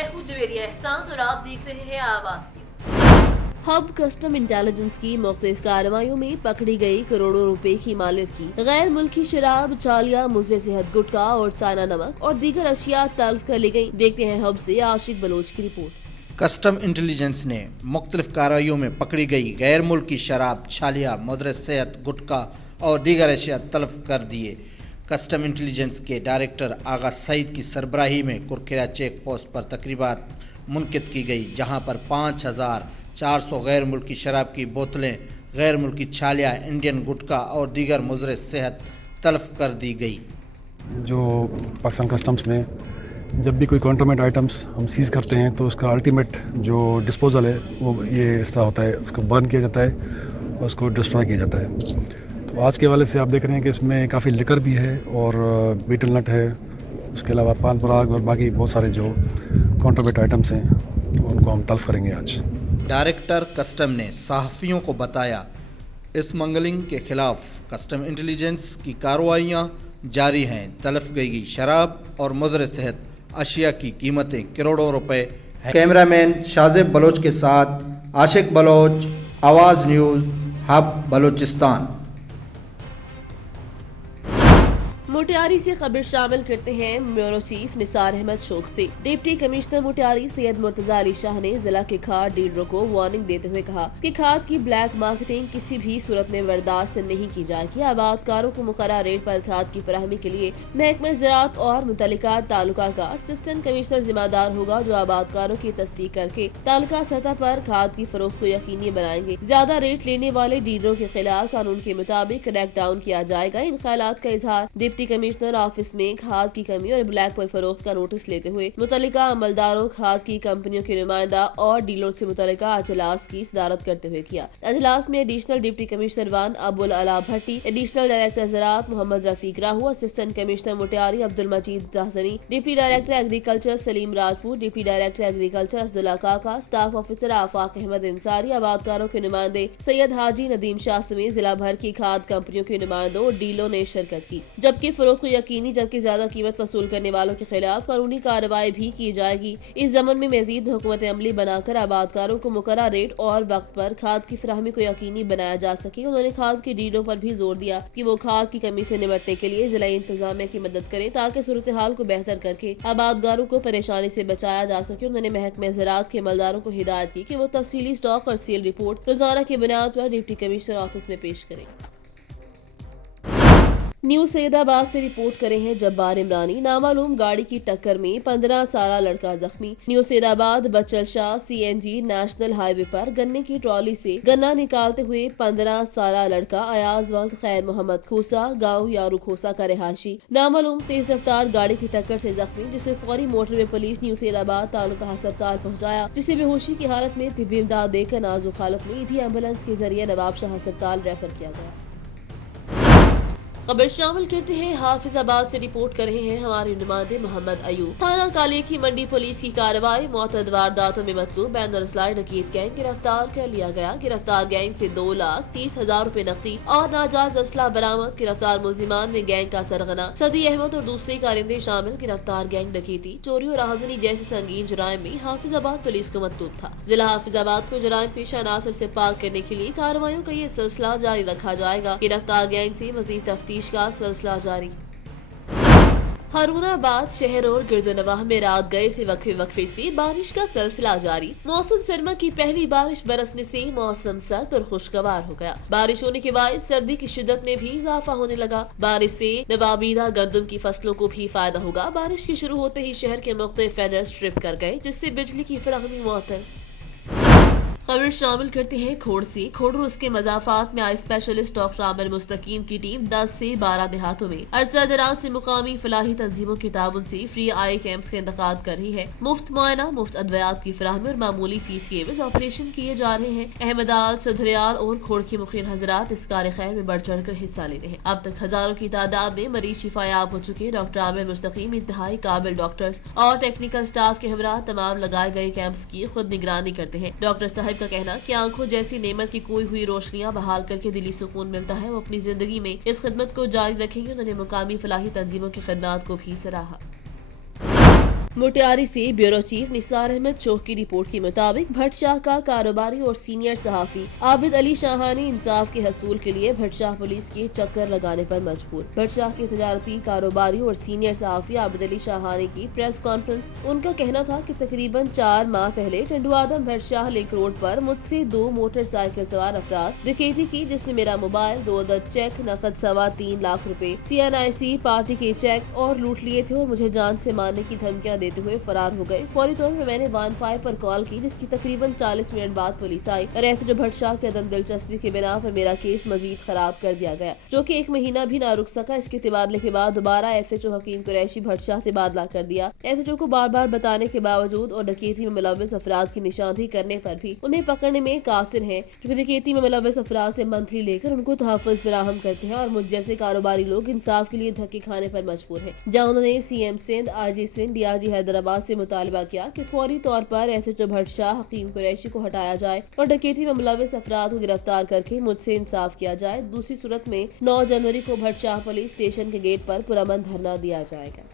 मैं हूँ जवेरिया एहसान और आप देख रहे हैं आवाज न्यूज। हब कस्टम इंटेलिजेंस की मुख्तलिफ कार्रवाइयों में पकड़ी गई करोड़ों रुपए की मालियत की गैर मुल्की शराब, चालिया, मुजरे सेहत गुटखा और चाइना नमक और दीगर अशिया तल्फ कर ली गयी। देखते हैं हब से आशिक बलोच की रिपोर्ट। कस्टम इंटेलिजेंस ने मुख्तलिफ कार्रवाइयों में पकड़ी गई गैर मुल्की शराब, छालिया, मुजरे सेहत गुटखा और दीगर अशिया तल्फ कर दिए। कस्टम इंटेलिजेंस के डायरेक्टर आगा सईद की सरबराही में कुरखेड़ा चेक पोस्ट पर तकरीबात मुनक़िद की गई, जहां पर 5400 गैर मुल्की शराब की बोतलें, गैर मुल्की छालिया, इंडियन गुटखा और दीगर मुजरे सेहत तल्फ कर दी गई। जो पाकिस्तान कस्टम्स में जब भी कोई कॉन्ट्राबैंड आइटम्स हम सीज़ करते हैं तो उसका अल्टीमेट जो डिस्पोजल है वो ये इस तरह होता है, उसको बर्न किया जाता है और उसको डिस्ट्रॉय किया जाता है। तो आज के हवाले से आप देख रहे हैं कि इसमें काफ़ी लिकर भी है और बीटल नट है, उसके अलावा पान पराग और बाकी बहुत सारे जो कॉन्ट्राबैंड आइटम्स हैं उनको हम तल्फ करेंगे आज। डायरेक्टर कस्टम ने सहाफ़ियों को बताया, स्मगलिंग के खिलाफ कस्टम इंटेलिजेंस की कार्रवाइयाँ जारी हैं। तल्फ गई शराब और मुजरे सेहत अशिया की कीमतें करोड़ों रुपए है। कैमरामैन शाजिब बलोच के साथ आशिक बलोच, आवाज़ न्यूज़, हब बलोचिस्तान। मोटियारी से खबर शामिल करते हैं ब्यूरो चीफ निसार अहमद शोक से। डिप्टी कमिश्नर मोटियारी सैयद मुर्तजा अली शाह ने जिला के खाद डीलरों को वार्निंग देते हुए कहा कि खाद की ब्लैक मार्केटिंग किसी भी सूरत में बर्दाश्त नहीं की जाएगी। आबादकारों को मुकर्रर रेट पर खाद की फराहमी के लिए महकमा ज़राअत और मुतल्लिका तालुका का असिस्टेंट कमिश्नर जिम्मेदार होगा, जो आबादकारों की तस्दीक करके तालुका सतह पर खाद की फरोख्त को यकीनी बनाएंगे। ज्यादा रेट लेने वाले डीलरों के खिलाफ कानून के मुताबिक क्रैक डाउन किया जाएगा। इन ख्यालात का इजहार डिप्टी कमिश्नर ऑफिस में खाद की कमी और ब्लैक पर फरोख्त का नोटिस लेते हुए मुतल्लिका अमलदारों, खाद की कंपनियों के नुमाइंदा और डीलरों से मुतल्लिका अजलास की सदारत करते हुए किया। अजलास में additional deputy commissioner one Abul Ala Bhatti, additional director ज़राअत Mohammad Rafiq Rahu, assistant commissioner Matiari Abdul Majeed Tahsani, deputy director agriculture Saleem Rajput, deputy director agriculture Asadullah Kaka, staff officer Afaq Ahmed Insari, आबादकारों के नुमाइंदे सैयद हाजी नदीम शाह समेत जिला भर की खाद कंपनियों के नुमाइंदों और डीलरों ने शिरकत की। जबकि फरोख्त को यकीनी जबकि ज्यादा कीमत वसूल करने वालों के खिलाफ कानूनी कार्रवाई भी की जाएगी। इस जमन में मजीद हुकूमत अमली बनाकर आबादकारों को मुकर्रर रेट और वक्त पर खाद की फराहमी को यकीनी बनाया जा सके। उन्होंने खाद के डीलरों पर भी जोर दिया कि वो खाद की कमी से निपटने के लिए जिला इंतजामिया की मदद करें ताकि सूरत हाल को बेहतर करके आबादगारों को परेशानी से बचाया जा सके। उन्होंने महकमे ज़राअत के अमलदारों को हिदायत की कि वो तफसीली स्टॉक और सेल रिपोर्ट रोजाना की बुनियाद पर डिप्टी कमिश्नर ऑफिस में पेश करें। न्यू सैयदाबाद से रिपोर्ट करे हैं जब्बार इमरानी। नामालूम गाड़ी की टक्कर में 15 साला लड़का जख्मी। न्यू सैयदाबाद बचल शाह CNG नेशनल हाईवे पर गन्ने की ट्रॉली से गन्ना निकालते हुए 15 साला लड़का अयाज वक्त खैर मोहम्मद खोसा गांव यारू खोसा का रिहायशी नामालूम तेज रफ्तार गाड़ी की टक्कर से जख्मी, जिसे फौरी motorway police new Saidabad taluka अस्पताल पहुंचाया, जिसे बेहोशी की हालत में तिब्बी इमदाद देकर नाजुक हालत में ईदी एम्बुलेंस के जरिए नवाब शाह अस्पताल रेफर किया गया। खबर शामिल करते हैं हाफिजाबाद से रिपोर्ट कर रहे हैं हमारे नुमाइंदे मोहम्मद अयूब। थाना काले की मंडी पुलिस की कार्रवाई, मुअत्तद वारदातों में मतलूब बैनर स्लाइड डकैत गैंग गिरफ्तार कर लिया गया। गिरफ्तार गैंग से 2,30,000 रुपए नकदी और नाजायज असला बरामद। गिरफ्तार मुलजिमान में गैंग का सरगना सदी अहमद और दूसरे कारिंदे शामिल। गिरफ्तार गैंग डकैती, चोरी और आगजनी जैसे संगीन जुराइम में हाफिजाबाद पुलिस को मतलूब था। जिला हाफिजाबाद को जुराइम पेशा अनासर से पाक करने के लिए कार्रवाइयों का ये सिलसिला जारी रखा जाएगा। गिरफ्तार गैंग से मजीद तफ्तीश का सिलसिला जारी। हारूनाबाद शहर और गिरदनवाह में रात गए से वक्फे से बारिश का सिलसिला जारी। मौसम सरमा की पहली बारिश बरसने से मौसम सर्द और खुशगवार हो गया। बारिश होने के बाद सर्दी की शिद्दत में भी इजाफा होने लगा। बारिश से नवाबीदा गंदम की फसलों को भी फायदा होगा। बारिश के शुरू होते ही शहर के मुख्तलिफ फेडरल ट्रिप कर गए, जिससे बिजली की फराहमी मुअत्तल। खबर शामिल करते हैं खोड़ से। खोड़ और उसके मजाफात में आई स्पेशलिस्ट डॉक्टर आमिर मुस्तकीम की टीम 10 से 12 देहातों में अरसा दराज से मुकामी फलाही तंजीमों के ताबन से फ्री आई कैंप्स का इंतकाद कर रही है। मुफ्त मुआयना, मुफ्त अद्वियात की फराहमी और मामूली फीस के एवज ऑपरेशन किए जा रहे हैं। अहमदाल, सदरियाल और खोड़ के मुखिर हजरात इस कार्य खैर में बढ़ चढ़ कर हिस्सा ले रहे हैं। अब तक हजारों की तादाद में मरीज शिफायाब हो चुके। डॉक्टर आमिर मुस्तकीम इंतहाई काबिल डॉक्टर्स और टेक्निकल स्टाफ के हमरा तमाम लगाए गए कैंप्स की खुद निगरानी करते हैं। डॉक्टर साहब का कहना कि आंखों जैसी नेमत की कोई हुई रोशनियां बहाल करके दिली सुकून मिलता है। वो अपनी जिंदगी में इस खिदमत को जारी रखेंगे। उन्होंने मुकामी फलाही तंजीमों की खिदमत को भी सराहा। मोटियारी से ब्यूरो चीफ निसार अहमद शोख की रिपोर्ट के मुताबिक भट्ट शाह का कारोबारी और सीनियर सहाफी आबिद अली शाहानी इंसाफ के हसूल के लिए भट्ट शाह पुलिस के चक्कर लगाने पर मजबूर। भट्ट शाह के तजारती कारोबारी और सीनियर सहाफी आबिद अली शाहानी की प्रेस कॉन्फ्रेंस। उनका कहना था कि तकरीबन 4 माह पहले टंडुआदम भट्ट शाह लिंक रोड पर मुझसे 2 मोटरसाइकिल सवार अफराद डकैती की, जिसने मेरा मोबाइल, 2 अदद चेक, नकद 3.25 लाख रुपए, CNIC पार्टी के चेक और लूट लिए थे और मुझे जान से मारने की धमकियां देते हुए फरार हो गए। फौरी तौर पर मैंने 15 पर कॉल की, जिसकी तकरीबन 40 मिनट बाद पुलिस आई और ऐसे भट्ट शाह के अदम दिलचस्पी के बिना पर मेरा केस मजीद खराब कर दिया गया, जो कि 1 महीना भी ना रुक सका। इसके तबादले के बाद दोबारा SHO हकीम कुरैशी भट्ट शाह तबादला कर दिया। SHO को बार बार बताने के बावजूद और डकैती में मुलव्वस अफराद की निशानदेही करने पर भी उन्हें पकड़ने में कासिर है, जो डकैती में मुलव्वस अफराद से मंथली लेकर उनको तहफ़्फ़ुज़ फराहम करते हैं और मुझ जैसे कारोबारी लोग इंसाफ के लिए धक्के खाने पर मजबूर है। जहाँ उन्होंने CM Sindh, IG Sindh, DRG Hyderabad से मुतालबा किया कि फौरी तौर पर SHO भट्ट शाह हकीम कुरैशी को हटाया जाए और डकैती में मुलव्वस अफराद को गिरफ्तार करके मुझसे इंसाफ किया जाए। दूसरी सूरत में 9 जनवरी को भट्ट शाह पुलिस स्टेशन के गेट पर पुरअमन धरना दिया जाएगा।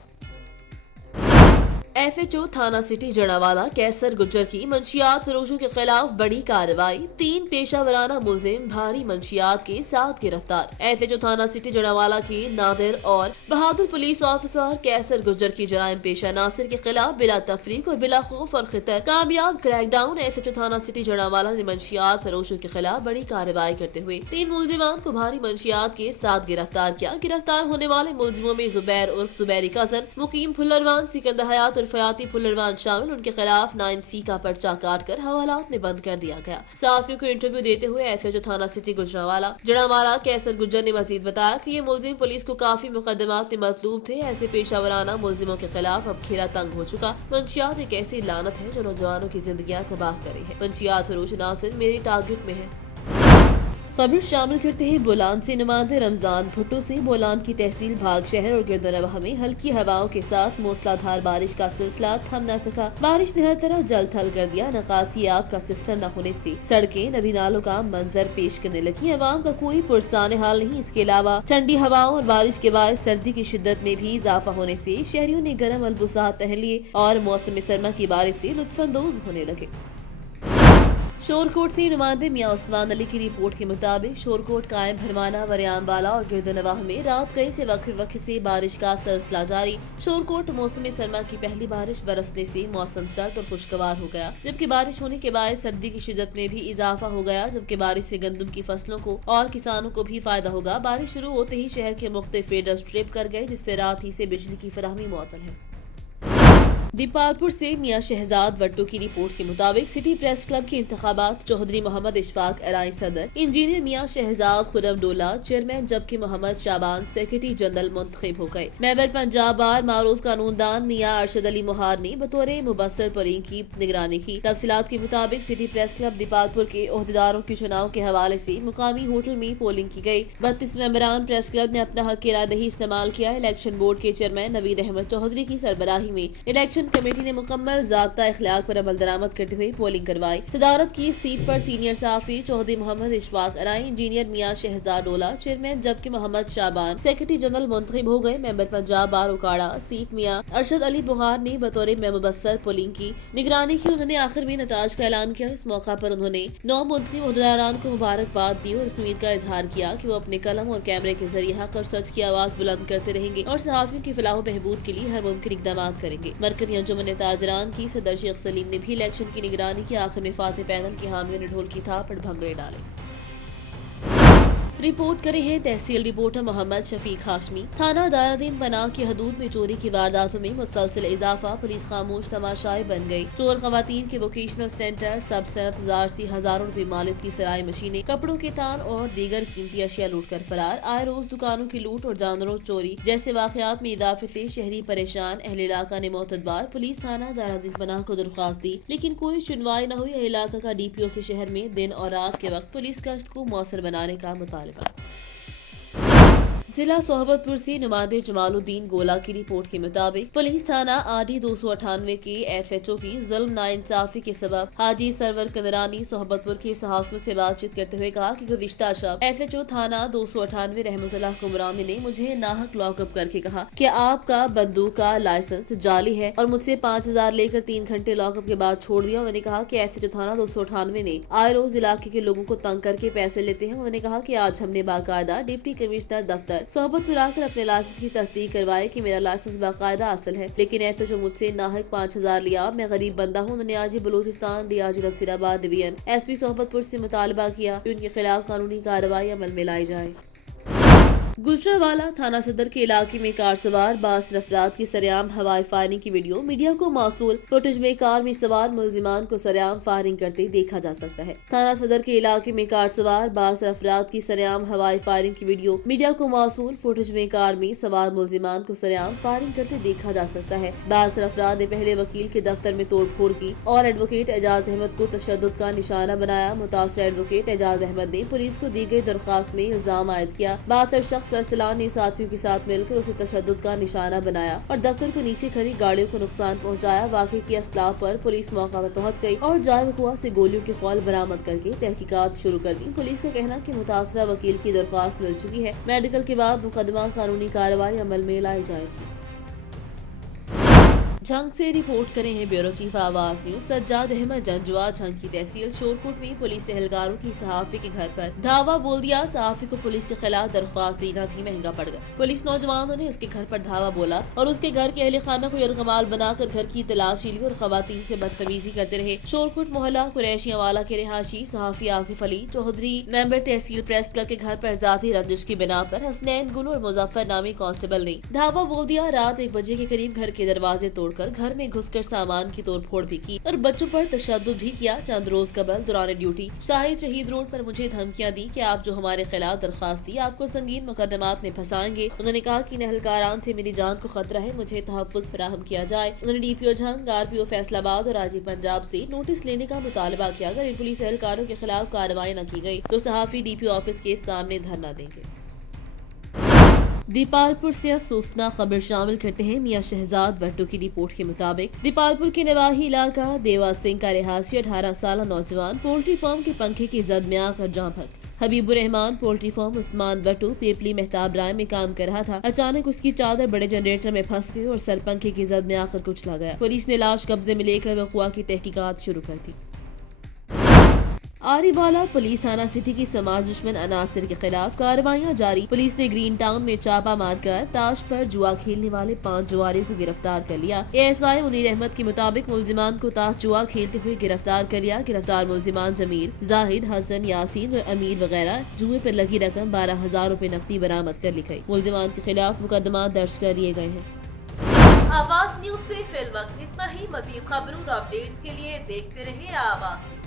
FHO थाना सिटी जड़ावाला कैसर गुज्जर की मंशियात फरोशों के खिलाफ बड़ी कार्रवाई। 3 पेशा वराना मुलजिम भारी मंशियात के साथ गिरफ्तार। FHO थाना सिटी जड़ावाला के नादिर और बहादुर पुलिस ऑफिसर कैसर गुज्जर की जराइम पेशा नासिर के खिलाफ बिला तफरीक और बिला खौफ और खतर कामयाब क्रैकडाउन। FHO थाना सिटी जड़ावाला ने मंशियात फरोशों के खिलाफ बड़ी कार्रवाई करते हुए 3 मुलजिमान को भारी मंशियात के साथ गिरफ्तार किया। गिरफ्तार होने वाले मुलजिमों में जुबैर उर्फ जुबैरी कजन, मुकीम फुल्लरवान, सिकंदर हयात और फयाती फुल्लरवान शामिल। उनके खिलाफ 9C का पर्चा काटकर हवालात में बंद कर दिया गया। सहाफियों को इंटरव्यू देते हुए SHO थाना सिटी गुजरावाला जड़ावाला कैसर गुज्जर ने मजीद बताया कि ये मुलजिम पुलिस को काफी मुकदमात में मतलूब थे। ऐसे पेशा वराना मुलजिमों के खिलाफ अब घेरा तंग हो चुका। मंशियात एक ऐसी लानत है जो नौजवानों की जिंदगियां तबाह कर रही है। मंशियात फरोश नासिर मेरी टारगेट में है। खबर शामिल करते हैं बोलान से। नुमाइंदे रमजान भुट्टो से बोलान की तहसील भाग शहर और गिरदनवाह में हल्की हवाओं के साथ मूसलाधार बारिश का सिलसिला थम न सका। बारिश ने हर तरफ जल थल कर दिया। निकासी आग का सिस्टम न होने से सड़कें नदी नालों का मंजर पेश करने लगी। अवाम का कोई पुरसान हाल नहीं। इसके अलावा ठंडी हवाओं और बारिश के बाद सर्दी की शिद्दत में भी इजाफा होने से शहरियों ने गर्म अलबुसात टहलिए और मौसम सरमा की बारिश से लुत्फानंदोज होने लगे। शोरकोट से नुमाइंदे मियां उस्मान अली की रिपोर्ट के मुताबिक शोरकोट, कायम, भरमाना, वरियामवाला और गिरदनवाह में रात गई से वक्त से बारिश का सिलसिला जारी। शोरकोट मौसम सरमा की पहली बारिश बरसने से मौसम सर्द और खुशगवार हो गया, जबकि बारिश होने के बाद सर्दी की शिद्दत में भी इजाफा हो गया। जबकि बारिश से गंदम की फसलों को और किसानों को भी फायदा होगा। बारिश शुरू होते ही शहर के मुख्तलिफ फीडर्स ट्रिप कर गए, जिससे रात ही से बिजली की फराहमी मुअत्तल है। दीपालपुर से मियां शहजाद वट्टू की रिपोर्ट के मुताबिक सिटी प्रेस क्लब के इंतखाबात चौधरी मोहम्मद इशफाक अराई सदर, इंजीनियर मियां शहजाद खुरम डोला चेयरमैन, जबकि मोहम्मद शाबान सेक्रेटरी जनरल मुंतखब हो गए। मेंबर पंजाब बार मारूफ कानूनदान मियां अरशद अली मोहार ने बतौर मुबस्सर पोलिंग की निगरानी की। तफसीलात के मुताबिक सिटी प्रेस क्लब दीपालपुर के ओहदेदारों के चुनाव के हवाले से मुकामी होटल में पोलिंग की गई। 32 मेंबरान प्रेस क्लब ने अपना हक रायदही इस्तेमाल किया। इलेक्शन बोर्ड के चेयरमैन नवीद अहमद चौधरी की सरबराही में इलेक्शन कमेटी ने मुकम्मल ज़ाब्ता इखलाक पर अमल दरामद करते हुए पोलिंग करवाई। सदारत की सीट पर सीनियर सहाफी चौधरी मोहम्मद इशफाक अराई, इंजीनियर मियां शहजाद डोला चेयरमैन, जबकि मोहम्मद शाबान सेक्रेटरी जनरल मुंतखब हो गए। मेंबर पंजाब बार उकाड़ा सीट मियां अरशद अली बुहार ने बतौर मुबस्सर पोलिंग की निगरानी की। उन्होंने आखिर में नताज का ऐलान किया। इस मौका पर उन्होंने 9 मुंतखब ओहदेदारान को मुबारकबाद दी और इस उम्मीद का इजहार किया कि वो अपने कलम और कैमरे के जरिए हक और सच की आवाज बुलंद करते रहेंगे और सहाफियों की फलाह बहबूद के लिए हर मुमकिन इक़दाम करेंगे। मरकजी अंजुमन ताजरान की सदर शेख सलीम ने भी इलेक्शन की निगरानी की। आखिर में फातेह पैनल की हामियों ने ढोल की थाप पर भंगड़े डाले। रिपोर्ट करे हैं तहसील रिपोर्टर मोहम्मद शफीक हाशमी। थाना दारुद्दीन पनाह की हदूद में चोरी की वारदातों में मुसलसल इजाफा। पुलिस खामोश तमाशाई बन गई। चोर खवातीन के वोकेशनल सेंटर, सब सनत जार से हजारों रुपए मालिक की सराय मशीनें, कपड़ों के तार और दीगर कीमती अशिया लूट कर फरार। आए रोज दुकानों की लूट और जानवरों चोरी जैसे वाकयात में इजाफे से शहरी परेशान। अहले इलाका ने मोतदबार पुलिस थाना दारुद्दीन पनाह को दरख्वास्त दी, लेकिन कोई सुनवाई न हुई। इलाका का DPO से शहर में दिन और रात के वक्त पुलिस गश्त को मौसर बनाने का मुतालबा। जिला सोहबतपुर से नुमाइंदे जमालुद्दीन गोला की रिपोर्ट के मुताबिक पुलिस थाना आडी 298 के SHO की जुल्म नाइंसाफी के सबब हाजी सरवर कंदरानी सोहबतपुर के सहाफियों से बातचीत करते हुए कहा कि गुज़िश्ता शब SHO थाना 298 रहमतुल्लाह कुमरानी ने मुझे नाहक लॉकअप करके कहा कि आपका बंदूक का लाइसेंस जाली है और मुझसे 5000 लेकर 3 घंटे लॉकअप के बाद छोड़ दिया। उन्होंने कहा कि SHO थाना 298 ने आए रोज इलाके के लोगों को तंग करके पैसे लेते हैं। उन्होंने कहा कि आज हमने बाकायदा डिप्टी कमिश्नर दफ्तर सोहबतपुर आकर अपने लाइसेंस की तस्दीक करवाई कि मेरा लाइसेंस बाकायदा असल है, लेकिन SHO मुझसे नाहक 5000 लिया। मैं गरीब बंदा हूँ। उन्होंने आज Balochistan DIG Nasirabad division SP Sohbatpur से मुतालबा किया कि उनके खिलाफ कानूनी कार्रवाई अमल में लाई जाए। गुजरावाला थाना सदर के इलाके में कार सवार 22 अफराद की सरेआम हवाई फायरिंग की वीडियो मीडिया को मौसूल। फुटेज में कार में सवार मुलजिमान को सरेआम फायरिंग करते देखा जा सकता है। थाना सदर के इलाके में कार सवार 22 अफराद की सरेआम हवाई फायरिंग की वीडियो मीडिया को मौसूल। फुटेज में कार में सवार मुलजिमान को सरेआम फायरिंग करते देखा जा सकता है। 22 अफराद ने पहले वकील के दफ्तर में तोड़फोड़ की और एडवोकेट एजाज अहमद को तशद्दुद का निशाना बनाया। मुतासर एडवोकेट एजाज अहमद ने पुलिस को दी गई दरख्वास्त में इल्जाम आयद किया। 62 शख्स अरसलान ने साथियों के साथ मिलकर उसे तशद्दुद का निशाना बनाया और दफ्तर को नीचे खड़ी गाड़ियों को नुकसान पहुंचाया। वाकई की असलाह पर पुलिस मौका पर पहुंच गई और जाए वकुआ से गोलियों के खौल बरामद करके तहकीकात शुरू कर दी। पुलिस का कहना कि मुतासरा वकील की दरख्वास्त मिल चुकी है। मेडिकल के बाद मुकदमा कानूनी कार्रवाई अमल में लाई जाएगी। झंग से रिपोर्ट करे हैं ब्यूरो चीफ आवाज न्यूज सज्जाद अहमद जंजुआ। झंग की तहसील शोरकोट में पुलिस एहलकारों की सहाफी के घर पर धावा बोल दिया। सहाफी को पुलिस के खिलाफ दरख्वास्त देना भी महंगा पड़ गया। पुलिस नौजवानों ने उसके घर पर धावा बोला और उसके घर के अहले खाना को यरगमाल बनाकर घर की तलाशी ली और खवातीन से बदतमीजी करते रहे। शोरकोट मोहल्ला कुरैशियावाला के रिहायशी सहाफी आसिफ अली चौधरी मेंबर तहसील प्रेस क्लब के घर पर जाती रंजिश की बिना पर हसनैन गुल और मुजफ्फर नामी कांस्टेबल ने धावा बोल दिया। रात 1 बजे के करीब घर के दरवाजे तोड़ घर में घुसकर सामान की तोड़फोड़ भी की और बच्चों पर तशद्दुद भी किया। चंद रोज कबल दौरान ड्यूटी शाहिद शहीद रोड पर मुझे धमकियां दी कि आप जो हमारे खिलाफ दरखास्त दी आपको संगीन मुकदमात में फंसाएंगे। उन्होंने कहा कि नहलकारान से मेरी जान को खतरा है, मुझे तहफ्फुज़ फराहम किया जाए। उन्होंने DPO झंग RPO फैसलाबाद और IG पंजाब से नोटिस लेने का मुतालबा किया। अगर इन पुलिस एहलकारों के खिलाफ कार्रवाई न की गई तो सहाफी DPO ऑफिस के सामने धरना देंगे। दीपालपुर से अफसोसनाक खबर शामिल करते हैं मियां शहजाद वट्टू की रिपोर्ट के मुताबिक दीपालपुर के नवाही इलाका देवा सिंह का रिहायशी 18 साल नौजवान पोल्ट्री फार्म के पंखे की जद में आकर जां भग। हबीबुर रहमान पोल्ट्री फार्म उस्मान वट्टू पेपली मेहताब राय में काम कर रहा था। अचानक उसकी चादर बड़े जनरेटर में फंस गई और सर पंखे की जद में आकर कुचला गया। पुलिस ने लाश कब्जे में लेकर वक़ुआ की तहकीकात शुरू कर दी। आरीवाला पुलिस थाना सिटी की समाज दुश्मन अनासिर के खिलाफ कार्रवाइयां जारी। पुलिस ने ग्रीन टाउन में छापा मारकर ताश पर जुआ खेलने वाले 5 जुआरियों को गिरफ्तार कर लिया। ASI मुनीर अहमद के मुताबिक मुलजिमान को ताश जुआ खेलते हुए गिरफ्तार कर लिया। गिरफ्तार मुलजिमान जमीर, जाहिद, हसन, यासीन और अमीर वगैरह जुए पर लगी रकम 12,000 रुपए नकदी बरामद कर ली गई। मुलजिमान के खिलाफ मुकदमा दर्ज कर लिए गए हैं। आवाज न्यूज से फिलहाल इतना ही। मजीद खबरों और अपडेट्स के लिए देखते रहिए आवाज न्यूज।